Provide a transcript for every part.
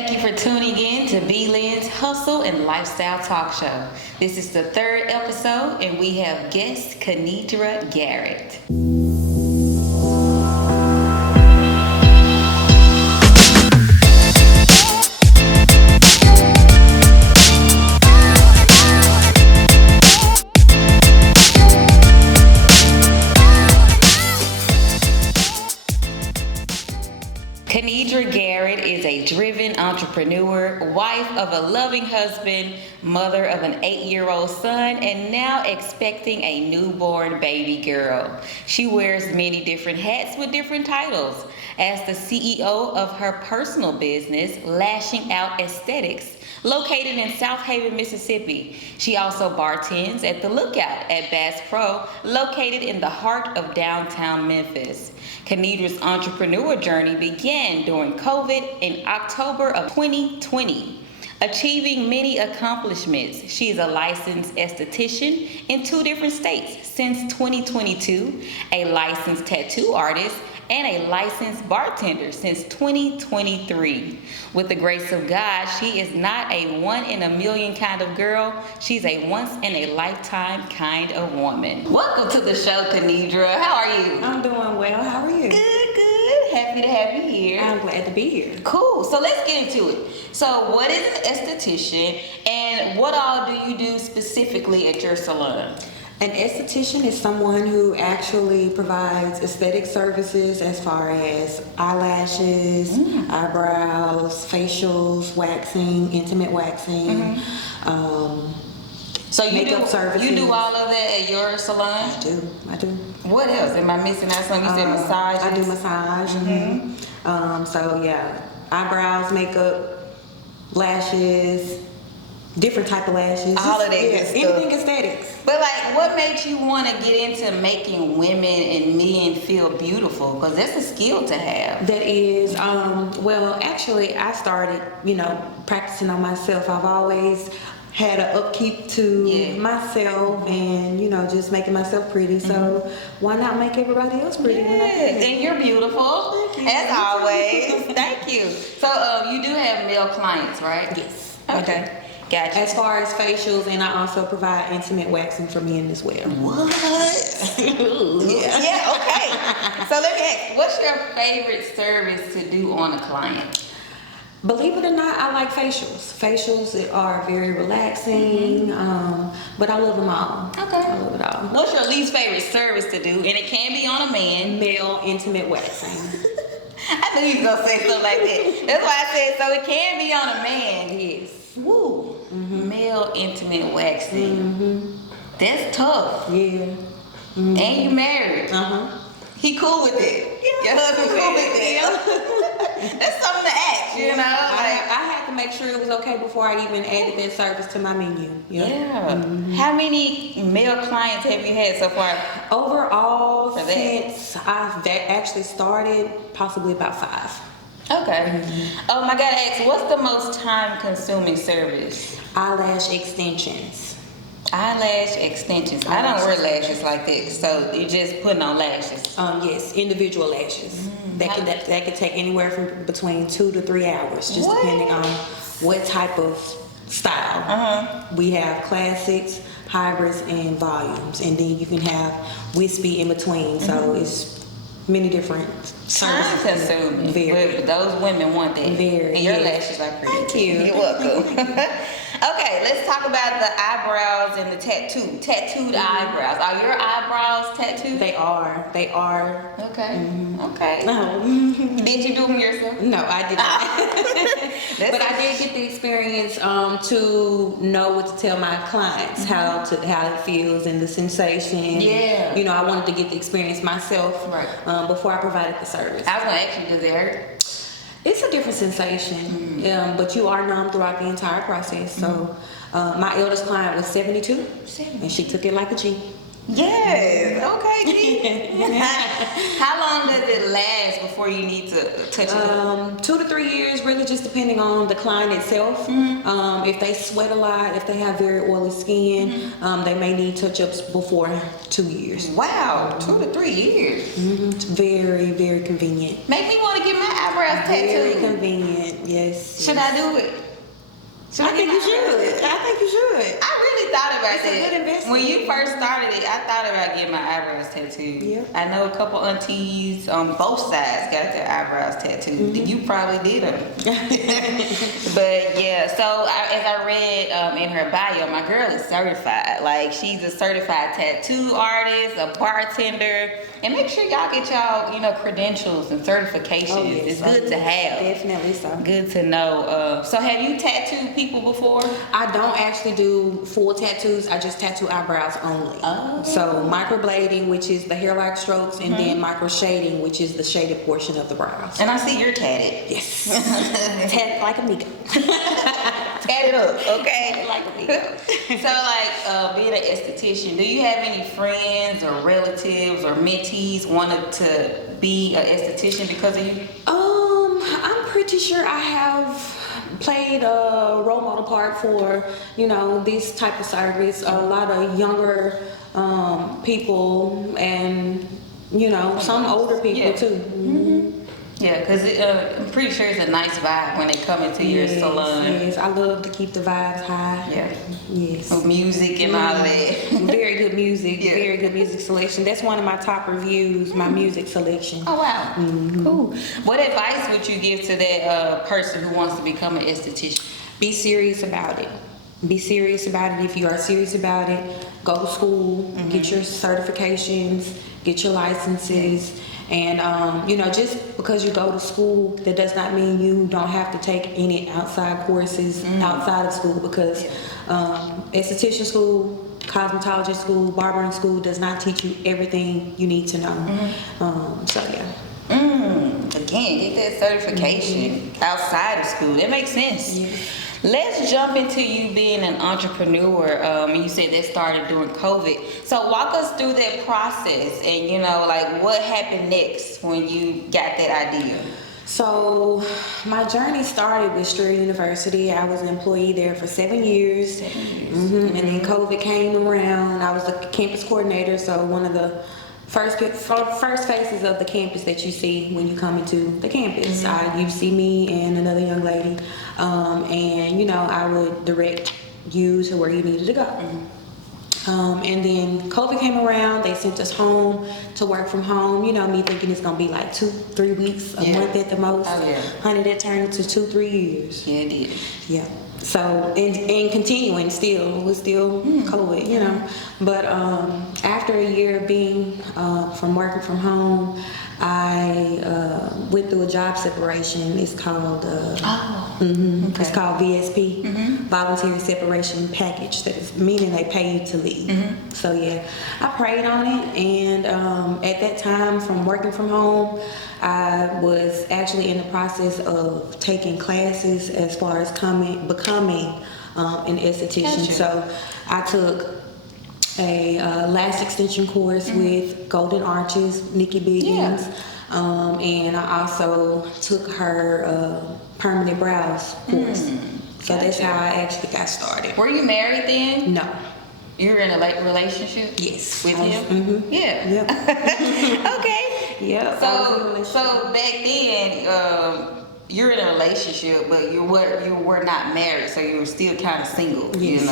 Thank you for tuning in to B.Lynn's Hustle and Lifestyle Talk Show. This is the third episode, and we have guest KaNeidra Garrett. KaNeidra Garrett is a driven entrepreneur, wife of a loving husband, mother of an 8-year-old son, and now expecting a newborn baby girl. She wears many different hats with different titles. As the CEO of her personal business, Lashing Out Esthetics, located in South Haven, Mississippi. She also bartends at The Lookout at Bass Pro, located in the heart of downtown Memphis. KaNeidra's entrepreneur journey began during COVID in October of 2020. Achieving many accomplishments, she is a licensed esthetician in 2 different states since 2022, a licensed tattoo artist, and a licensed bartender since 2023. With the grace of God, she is not a one-in-a-million kind of girl. She's a once-in-a-lifetime kind of woman. Welcome to the show, KaNeidra. How are you? I'm doing well. How are you? Good. Happy to have you here. I'm glad to be here. Cool. So let's get into it. So what is an esthetician, and what all do you do specifically at your salon? An esthetician is someone who actually provides aesthetic services as far as eyelashes, eyebrows, facials, waxing, intimate waxing, So you makeup services. You do all of that at your salon? I do. What else? Am I missing out something? You said massages? I do massage. So yeah, eyebrows, makeup, lashes, different type of lashes. All of that good stuff. Anything aesthetics. But like, what made you want to get into making women and men feel beautiful? Because that's a skill to have. That is, well, actually, I started, practicing on myself. I've always had an upkeep to myself and, just making myself pretty. So why not make everybody else pretty when I can? And you're beautiful, Thank you. as always. Thank you. So you do have male clients, right? Yes. Okay. Gotcha. As far as facials, and I also provide intimate waxing for men as well. What? Yeah, okay. So let me ask, what's your favorite service to do on a client? Believe it or not, I like facials. Facials are very relaxing, but I love them all. Okay. I love it all. What's your least favorite service to do? And it can be on a man. Male intimate waxing. I knew you was going to say something like that. That's why I said, so it can be on a man. Yes. Woo. Male intimate waxing. That's tough. Yeah. And you married. He cool with it. Your husband cool with it. That's something to ask, you know. I had to make sure it was okay before I even added that service to my menu. Yeah. How many male clients have you had so far? Overall, since I've actually started, possibly about 5. Okay. Oh, I gotta ask, what's the most time-consuming service? Eyelash extensions. Eyelash extensions. I don't wear lashes like that, so you're just putting on lashes. Yes, individual lashes. That could take anywhere from between 2 to 3 hours, just depending on what type of style. We have classics, hybrids, and volumes, and then you can have wispy in between. So it's many different Time consuming. Very. But those women want that. Very. And your lashes are pretty. Thank you. You're welcome. Okay, let's talk about the eyebrows and the tattooed eyebrows. Are your eyebrows tattooed? They are. Okay. Okay. No. Did you do them yourself? No, I did not. But I did get the experience to know what to tell my clients, how it feels and the sensation. Yeah. I wanted to get the experience myself before I provided the service. I was gonna ask you, does it hurt? It's a different sensation, but you are numb throughout the entire process. So my eldest client was 72, and she took it like a G. Yes. Okay. How long does it last before you need to touch it? 2 to 3 years, really just depending on the client itself. If they sweat a lot, if they have very oily skin, they may need touch-ups before 2 years. Wow, 2 to 3 years. It's very, very convenient. Make me want to get my eyebrows Very tattooed. convenient, yes. Should I do it? I think you should. I think you should. I really thought about It's a that. good investment. When you first started it, I thought about getting my eyebrows tattooed. Yeah. I know a couple aunties on both sides got their eyebrows tattooed. You probably did them. But yeah, so as I read in her bio, my girl is certified. Like, she's a certified tattoo artist, a bartender. And make sure y'all get y'all, credentials and certifications. Oh, yes. It's good to have. Definitely so. Good to know. So have you tattooed people before? I don't actually do full tattoos. I just tattoo eyebrows only. Oh. So microblading, which is the hair-like strokes, and then micro shading, which is the shaded portion of the brows. And I see you're tatted. Yes. Tat like amigo. Tatted up, okay? Like amigo. So, like, being an esthetician, do you have any friends or relatives or mentees wanted to be an esthetician because of you? I'm pretty sure I have played a role model part for, this type of service. A lot of younger people and, some older people too. Yeah, because I'm pretty sure it's a nice vibe when they come into your salon. Yes, I love to keep the vibes high. Yeah. Yes. With music and all of that. Very good music. Yeah. Very good music selection. That's one of my top reviews, my music selection. Oh, wow. Cool. What advice would you give to that person who wants to become an esthetician? Be serious about it. Be serious about it. If you are serious about it, go to school, get your certifications, get your licenses. And, just because you go to school, that does not mean you don't have to take any outside courses outside of school, because esthetician school, cosmetology school, barbering school does not teach you everything you need to know. So, yeah. Again, get that certification outside of school. That makes sense. Yeah. Let's jump into you being an entrepreneur. And you said that started during COVID. So walk us through that process and, what happened next when you got that idea? So my journey started with Strayer University. I was an employee there for 7 years. And then COVID came around. I was the campus coordinator, so one of the first faces of the campus that you see when you come into the campus. You see me and another young lady, and I would direct you to where you needed to go. And then COVID came around. They sent us home to work from home. Me thinking it's gonna be like 2-3 weeks, a month at the most. Oh, yeah. Honey, that turned into 2-3 years. Yeah, it did. Yeah. So and continuing still, it was still COVID, But after a year of being from working from home, I went through a job separation. It's called it's called VSP, Voluntary Separation Package. That is meaning they pay you to leave. So yeah, I prayed on it, and at that time, from working from home, I was actually in the process of taking classes as far as becoming an esthetician. Gotcha. So I took a lash extension course with Golden Arches, Nikki Biggins, and I also took her permanent brows course. So that's how I actually got started. Were you married then? No. You were in a relationship? Yes. With him? Yeah. Yep. Okay. Yep. So back then, you're in a relationship, but you were not married, so you were still kind of single. Yes.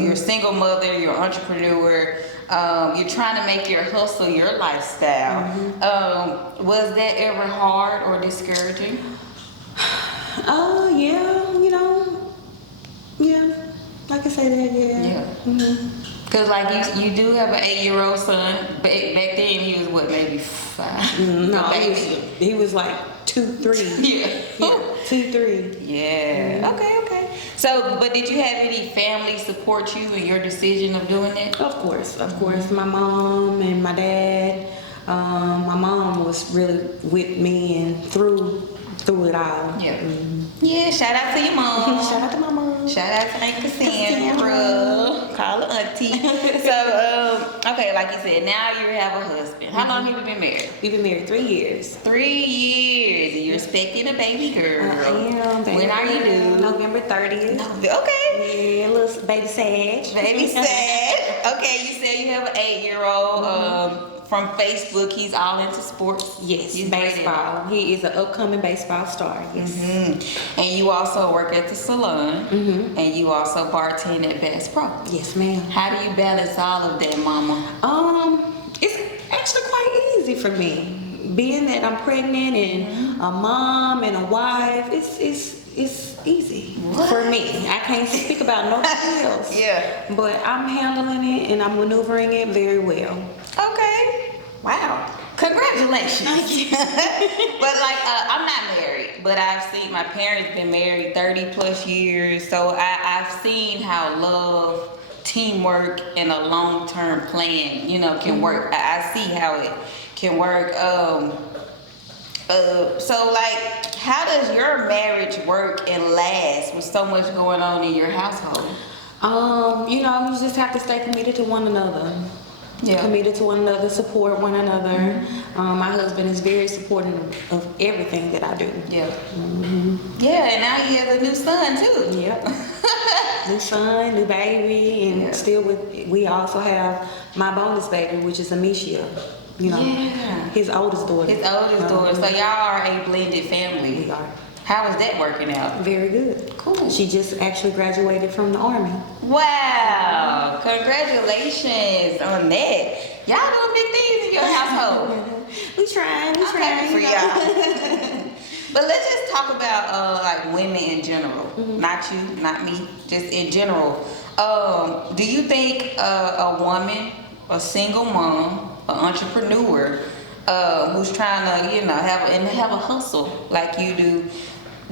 You're a single mother, you're an entrepreneur. You're trying to make your hustle your lifestyle. Was that ever hard or discouraging? Yeah, I can say that. Yeah. Because you do have an 8-year-old son. Back then he was what, maybe 5? No, he was like 2-3. Yeah. 2-3. Yeah. Okay. So, but did you have any family support you in your decision of doing that? Of course. My mom and my dad. My mom was really with me and through it all. Yeah. Yeah. Shout out to your mom. Shout out to my mom. Shout out to Aunt Cassandra. Call her auntie. So, okay, like you said, now you have a husband. How long have you been married? We've been married 3 years. 3 years. And you're expecting a baby girl. I am. When are you due? November 30th. Okay. Yeah, little baby Sag. Baby sad. Okay, you said you have an 8-year-old. From Facebook, he's all into sports. Yes, He's baseball. He is an upcoming baseball star. Yes. And you also work at the salon. And you also bartend at Bass Pro. Yes, ma'am. How do you balance all of that, Mama? It's actually quite easy for me. Being that I'm pregnant and a mom and a wife, it's easy for me. I can't speak about nobody else. Yeah. But I'm handling it and I'm maneuvering it very well. Okay. Wow. Congratulations. But like, I'm not married, but I've seen my parents been married 30 plus years. So I've seen how love, teamwork, and a long-term plan, can work. I see how it can work. So like, how does your marriage work and last with so much going on in your household? You just have to stay committed to one another. Yeah. Committed to one another, support one another. My husband is very supportive of everything that I do. Yeah. Yeah, and now he has a new son too. Yep. New son, new baby, and we also have my bonus baby, which is Amicia. His oldest daughter. His oldest daughter. So y'all are a blended family. We are. How is that working out? Very good. Cool. She just actually graduated from the Army. Wow. Congratulations on that. Y'all doing big things in your household. We trying. I'm happy for y'all. But let's just talk about like women in general. Not you, not me, just in general. Do you think a woman, a single mom, an entrepreneur, who's trying to, have a hustle like you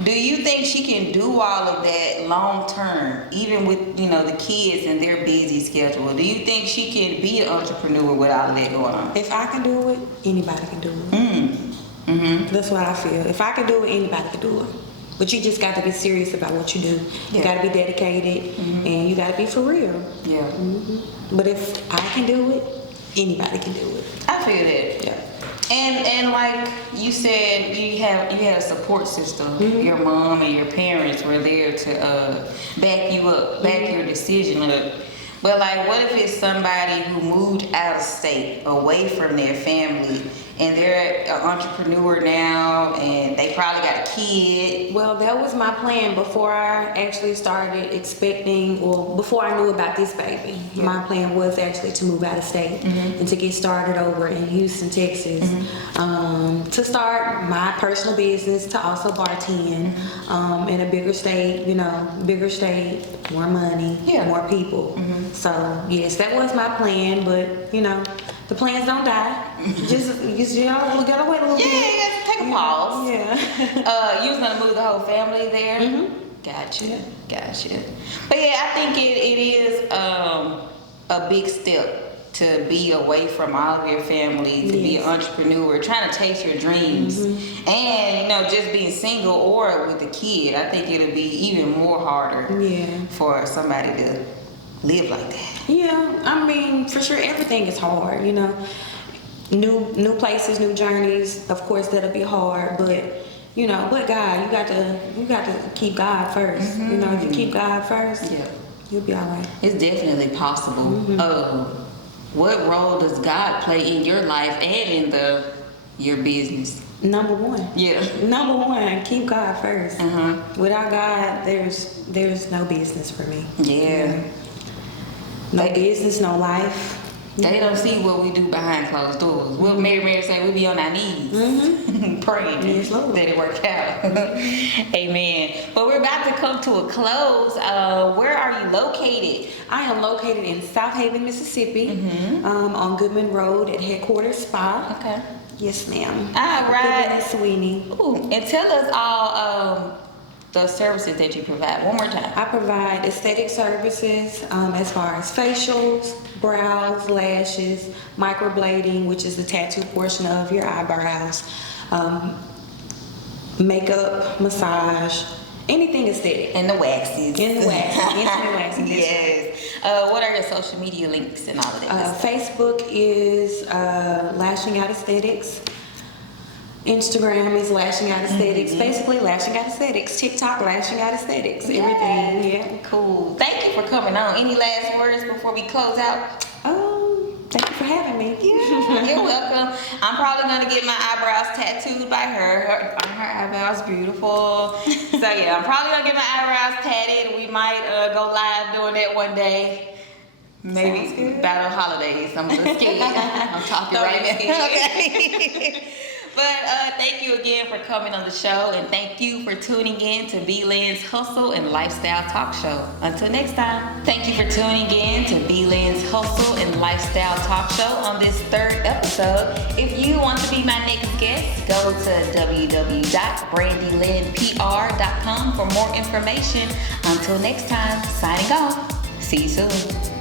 do you think she can do all of that long term, even with, the kids and their busy schedule? Do you think she can be an entrepreneur with all of that going on? If I can do it, anybody can do it. That's what I feel. If I can do it, anybody can do it. But you just got to be serious about what you do. You got to be dedicated, and you got to be for real. Yeah. But if I can do it, anybody can do it. I feel that. Yeah. And like you said, you had a support system. Your mom and your parents were there to back you up, back your decision up. But like, what if it's somebody who moved out of state, away from their family, and they're an entrepreneur now, and they probably got a kid? Well, that was my plan before I actually started expecting, or before I knew about this baby. Yeah. My plan was actually to move out of state and to get started over in Houston, Texas, to start my personal business, to also bartend in a bigger state, more money, more people. So yes, that was my plan, but the plans don't die. You gotta wait a little bit. Yeah, you gotta take a pause. Yeah. You was gonna move the whole family there? Gotcha. But yeah, I think it is a big step to be away from all of your family, to be an entrepreneur, trying to chase your dreams. And, just being single or with a kid, I think it'll be even more harder for somebody to live like that. Yeah, I mean, for sure, everything is hard, New places, new journeys, of course that'll be hard, but but God, you got to keep God first. If you keep God first, you'll be all right. It's definitely possible. What role does God play in your life and in your business? Number one. Yeah. Number one, keep God first. Without God, there's no business for me. Yeah. No business, no life. They don't see what we do behind closed doors. What Mary say, we be on our knees praying that it work out. Amen. But we're about to come to a close. Where are you located? I am located in South Haven, Mississippi, on Goodman Road at Headquarters Spa. Okay. Yes, ma'am. All right. Goodman and Sweeney. Ooh, and tell us all the services that you provide. One more time. I provide aesthetic services as far as facials, brows, lashes, microblading, which is the tattoo portion of your eyebrows, makeup, massage, Anything aesthetic. And the waxes. And the waxing. Intimate waxing. Yes. What are your social media links and all of that? Facebook is Lashing Out Esthetics. Instagram is Lashing Out Aesthetics. Basically, Lashing Out Aesthetics. TikTok, Lashing Out Aesthetics. Everything. Yeah. Cool. Thank you for coming on. Any last words before we close out? Thank you for having me. Yeah, you're welcome. I'm probably gonna get my eyebrows tattooed by her. Her eyebrows beautiful. So yeah, I'm probably gonna get my eyebrows tatted. We might go live doing that one day. Maybe battle holidays. I'm a little scared. I'm talking right now. Okay. But thank you again for coming on the show, and thank you for tuning in to B.Lynn's Hustle and Lifestyle Talk Show. Until next time, thank you for tuning in to B.Lynn's Hustle and Lifestyle Talk Show on this 3rd episode. If you want to be my next guest, go to www.brandylynnpr.com for more information. Until next time, signing off. See you soon.